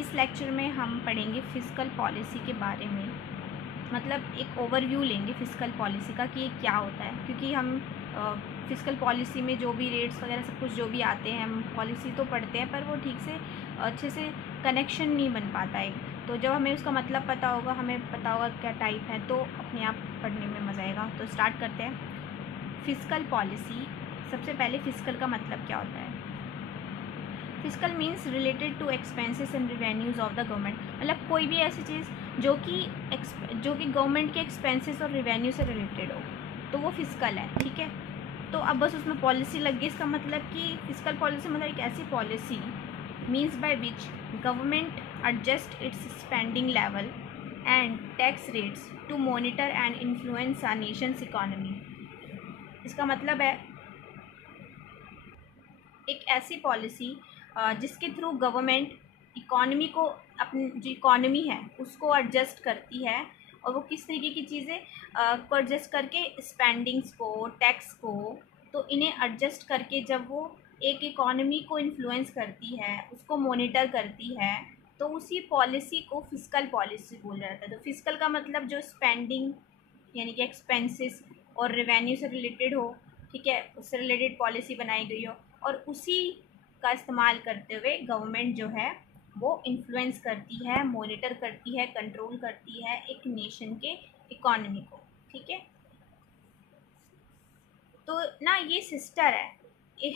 इस लेक्चर में हम पढ़ेंगे फिस्कल पॉलिसी के बारे में, मतलब एक ओवरव्यू लेंगे फिस्कल पॉलिसी का कि ये क्या होता है, क्योंकि हम फिस्कल पॉलिसी में जो भी रेट्स वगैरह सब कुछ जो भी आते हैं हम पॉलिसी तो पढ़ते हैं पर वो ठीक से अच्छे से कनेक्शन नहीं बन पाता है। तो जब हमें उसका मतलब पता होगा, हमें पता होगा क्या टाइप है, तो अपने आप पढ़ने में मज़ा आएगा। तो स्टार्ट करते हैं। फिस्कल पॉलिसी, सबसे पहले फिस्कल का मतलब क्या होता है। Fiscal means related to expenses and revenues of the government, मतलब कोई भी ऐसी चीज़ जो कि गवर्नमेंट के एक्सपेंसेस और रिवेन्यू से रिलेटेड हो, तो वो फिस्कल है। ठीक है, तो अब बस उसमें पॉलिसी लग गई। इसका मतलब कि फिस्कल पॉलिसी मतलब एक ऐसी policy means by which government adjust its spending level and tax rates to monitor and influence our nations economy. इसका मतलब है एक ऐसी पॉलिसी जिसके थ्रू गवर्नमेंट इकॉनमी को, अपनी जो इकॉनमी है उसको एडजस्ट करती है, और वो किस तरीके की चीज़ें को एडजस्ट करके, स्पेंडिंग्स को, टैक्स को, तो इन्हें एडजस्ट करके जब वो एक इकॉनमी को इन्फ्लुएंस करती है, उसको मॉनिटर करती है, तो उसी पॉलिसी को फिस्कल पॉलिसी बोला जाता है। तो फिस्कल का मतलब जो स्पेंडिंग यानी कि एक्सपेंसेस और रेवेन्यू से रिलेटेड हो, ठीक है, उससे रिलेटेड पॉलिसी बनाई गई हो, और उसी का इस्तेमाल करते हुए गवर्नमेंट जो है वो इन्फ्लुएंस करती है, मॉनिटर करती है, कंट्रोल करती है एक नेशन के इकॉनमी को। ठीक है, तो ना ये सिस्टर है,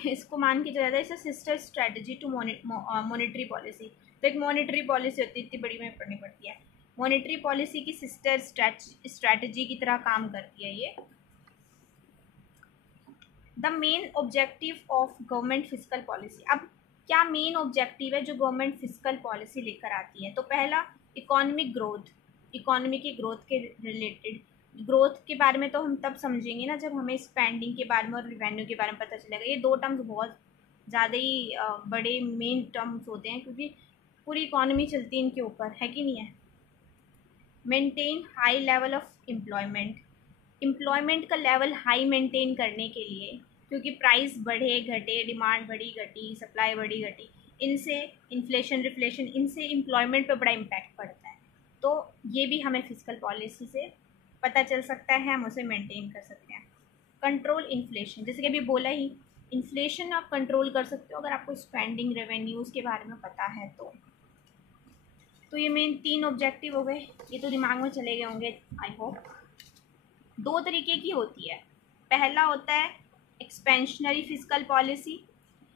इसको मान के चला जाए, इसे sister strategy to monetary policy. तो एक मॉनेटरी पॉलिसी होती है, इतनी बड़ी में पढ़नी पड़ती है। मॉनेटरी पॉलिसी की सिस्टर स्ट्रेटजी की तरह काम करती है ये। The main objective of government fiscal policy. अब क्या मेन ऑब्जेक्टिव है जो गवर्नमेंट फिस्कल पॉलिसी लेकर आती है। तो पहला, इकोनॉमिक ग्रोथ, इकोनॉमी की ग्रोथ के रिलेटेड। ग्रोथ के बारे में तो हम तब समझेंगे ना जब हमें स्पेंडिंग के बारे में और रिवेन्यू के बारे में पता चलेगा। ये दो टर्म्स बहुत ज़्यादा ही बड़े मेन टर्म्स होते हैं, क्योंकि पूरी इकोनॉमी चलती है इनके ऊपर, है कि नहीं है। Maintain high level of employment, employment का लेवल हाई मेंटेन करने के लिए, क्योंकि प्राइस बढ़े घटे, डिमांड बढ़ी घटी, सप्लाई बढ़ी घटी, इनसे इन्फ्लेशन रिफ्लेशन, इनसे एम्प्लॉयमेंट पे बड़ा इम्पैक्ट पड़ता है। तो ये भी हमें फिस्कल पॉलिसी से पता चल सकता है, हम उसे मेंटेन कर सकते हैं। कंट्रोल इन्फ्लेशन, जैसे कि अभी बोला ही, इन्फ्लेशन आप कंट्रोल कर सकते हो अगर आपको स्पेंडिंग रेवेन्यूज़ के बारे में पता है तो ये मेन 3 ऑब्जेक्टिव हो गए, ये तो दिमाग में चले गए होंगे आई होप। दो तरीके की होती है। पहला होता है expansionary fiscal policy.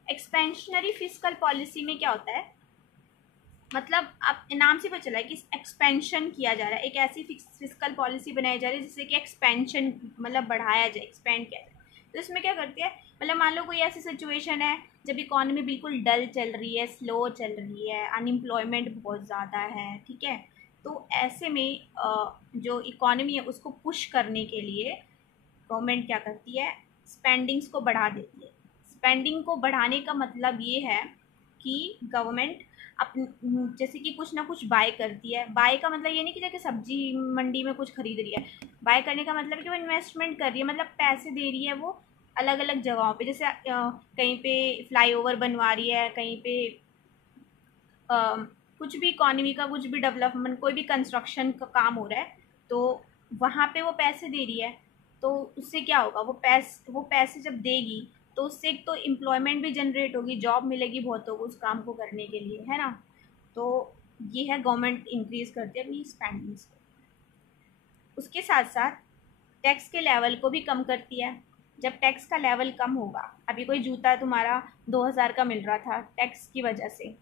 Expansionary fiscal policy में क्या होता है, मतलब आप नाम से पता चला है कि एक्सपेंशन किया जा रहा है, एक ऐसी फिस्कल पॉलिसी बनाई जा रही है जिससे कि एक्सपेंशन मतलब बढ़ाया जाए, एक्सपेंड किया जाए। तो इसमें क्या करती है, मतलब मान लो कोई ऐसी सिचुएशन है जब इकॉनमी बिल्कुल डल चल रही है, स्लो चल रही है, अनएम्प्लॉयमेंट बहुत ज़्यादा है, ठीक है, तो ऐसे में जो इकॉनमी है उसको पुश करने के लिए गवर्नमेंट क्या करती है, स्पेंडिंग्स को बढ़ा देती है। स्पेंडिंग को बढ़ाने का मतलब ये है कि गवर्नमेंट अपन जैसे कि कुछ ना कुछ बाय करती है। बाय का मतलब ये नहीं कि जैसे सब्जी मंडी में कुछ खरीद रही है, बाय करने का मतलब कि वो इन्वेस्टमेंट कर रही है, मतलब पैसे दे रही है वो अलग अलग जगहों पे। जैसे कहीं पे फ्लाईओवर बनवा रही है, कहीं पे कुछ भी इकॉनमी का कुछ भी डेवलपमेंट, कोई भी कंस्ट्रक्शन का काम हो रहा है, तो वहाँ पे वो पैसे दे रही है। तो उससे क्या होगा, वो पैसे जब देगी तो उससे एक तो एम्प्लॉयमेंट भी जनरेट होगी, जॉब मिलेगी बहुतों को उस काम को करने के लिए, है ना। तो ये है गवर्नमेंट इंक्रीज करती है अपनी स्पेंडिंग्स को। उसके साथ साथ टैक्स के लेवल को भी कम करती है। जब टैक्स का लेवल कम होगा, अभी कोई जूता तुम्हारा 2000 का मिल रहा था, टैक्स की वजह से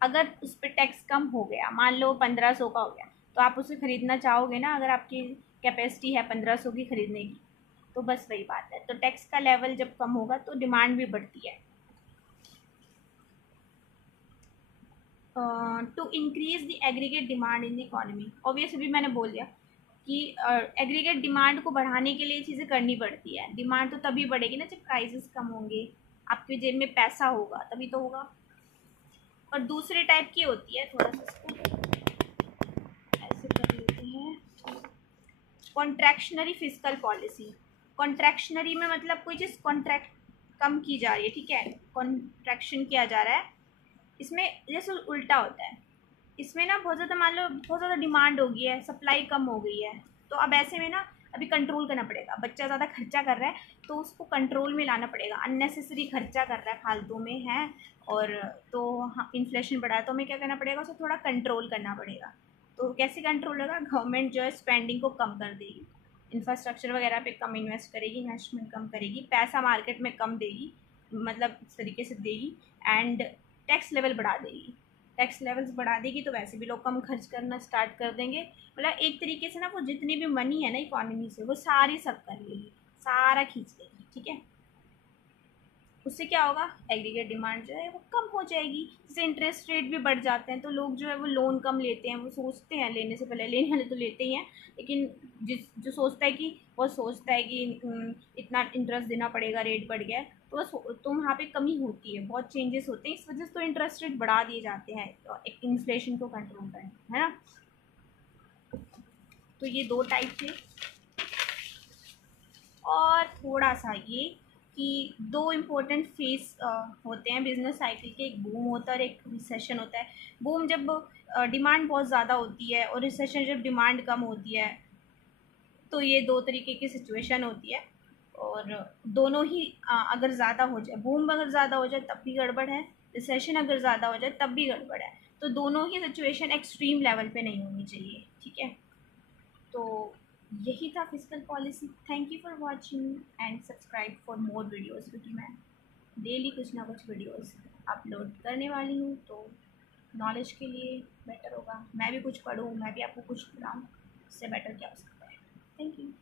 अगर उस पर टैक्स कम हो गया, मान लो 1500 का हो गया, तो आप उसे ख़रीदना चाहोगे ना, अगर आपकी कैपेसिटी है 1500 की ख़रीदने की। तो बस वही बात है, तो टैक्स का लेवल जब कम होगा तो डिमांड भी बढ़ती है। To increase the aggregate demand in the economy, obviously भी मैंने बोल दिया कि एग्रीगेट डिमांड को बढ़ाने के लिए चीज़ें करनी पड़ती है। डिमांड तो तभी बढ़ेगी ना जब प्राइसेस कम होंगे, आपके जेब में पैसा होगा तभी तो होगा। और दूसरे टाइप की होती है, थोड़ा सा इसको ऐसे कर लेते हैं, कॉन्ट्रैक्शनरी फिस्कल पॉलिसी। कॉन्ट्रैक्शनरी में मतलब कोई चीज़ कॉन्ट्रैक्ट कम की जा रही है, ठीक है, कॉन्ट्रैक्शन किया जा रहा है, इसमें जैसे उल्टा होता है, इसमें ना बहुत ज़्यादा, मान लो बहुत ज़्यादा डिमांड हो गई है, सप्लाई कम हो गई है, तो अब ऐसे में ना अभी कंट्रोल करना पड़ेगा। बच्चा ज़्यादा खर्चा कर रहा है तो उसको कंट्रोल में लाना पड़ेगा, अननेसेसरी खर्चा कर रहा है, फालतू में है, और तो हाँ इन्फ्लेशन बढ़ा है, तो हमें क्या करना पड़ेगा, उसे थोड़ा कंट्रोल करना पड़ेगा। तो कैसे कंट्रोल होगा, गवर्नमेंट जो है स्पेंडिंग को कम कर देगी, इंफ्रास्ट्रक्चर वगैरह पे कम इन्वेस्ट करेगी, इन्वेस्टमेंट कम करेगी, पैसा मार्केट में कम देगी, मतलब इस तरीके से देगी, एंड टैक्स लेवल बढ़ा देगी। टैक्स लेवल्स बढ़ा देगी तो वैसे भी लोग कम खर्च करना स्टार्ट कर देंगे। मतलब एक तरीके से ना वो जितनी भी मनी है ना इकोनॉमी से वो सारी सब कर लेगी, सारा खींच लेगी, ठीक है। उससे क्या होगा, एग्रीगेट डिमांड जो है वो कम हो जाएगी। जैसे इंटरेस्ट रेट भी बढ़ जाते हैं तो लोग जो है वो लोन कम लेते हैं, वो सोचते हैं लेने से पहले, लेने वाले तो लेते ही हैं, लेकिन जो सोचता है कि वो सोचता है कि इतना इंटरेस्ट देना पड़ेगा, रेट बढ़ गया है, तो वहाँ पे कमी होती है, बहुत चेंजेस होते हैं, इस वजह से तो इंटरेस्ट रेट बढ़ा दिए जाते हैं एक इन्फ्लेशन को कंट्रोल करने, है ना। तो ये दो टाइप थे। और थोड़ा सा ये कि दो इम्पोर्टेंट फेस होते हैं बिजनेस साइकिल के, एक बूम होता है और एक रिसेशन होता है। बूम जब डिमांड बहुत ज़्यादा होती है, और रिसेशन जब डिमांड कम होती है, तो ये दो तरीके की सिचुएशन होती है। और दोनों ही अगर ज़्यादा हो जाए, बूम अगर ज़्यादा हो जाए तब भी गड़बड़ है, रिसेशन अगर ज़्यादा हो जाए तब भी गड़बड़ है। तो दोनों ही सिचुएशन एक्सट्रीम लेवल पे नहीं होनी चाहिए, ठीक है। तो यही था physical policy. Thank you for watching and subscribe for more videos, क्योंकि मैं डेली कुछ ना कुछ वीडियोज़ अपलोड करने वाली हूँ, तो नॉलेज के लिए बेटर होगा मैं भी कुछ पढ़ूँ, मैं भी आपको कुछ पढ़ाऊँ, इससे बेटर क्या हो सकता है। Thank you.